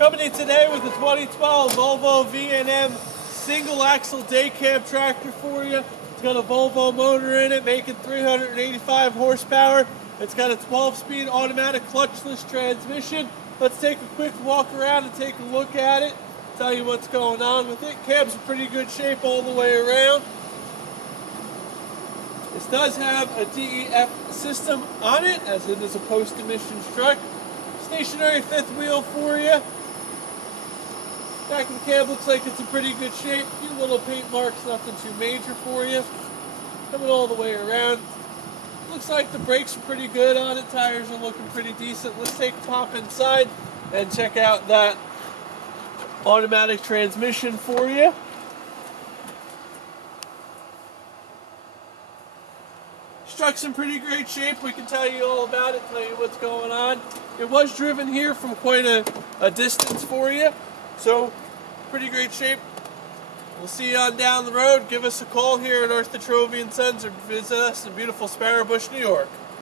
Coming in today with the 2012 Volvo VNM single axle day cab tractor for you. It's got a Volvo motor in it making 385 horsepower. It's got a 12-speed automatic clutchless transmission. Let's take a quick walk around and take a look at it. Tell you what's going on with it. Cab's in pretty good shape all the way around. This does have a DEF system on it, as it is a post-emissions truck. Stationary fifth wheel for you. Back of the cab looks like it's in pretty good shape. A few little paint marks, nothing too major for you. Coming all the way around. Looks like the brakes are pretty good on it. Tires are looking pretty decent. Let's take a pop inside and check out that automatic transmission for you. This truck's in pretty great shape. We can tell you all about it, tell you what's going on. It was driven here from quite a distance for you. So, pretty great shape. We'll see you on down the road. Give us a call here at Arthur Trovey & Sons or visit us in beautiful Sparrowbush, New York.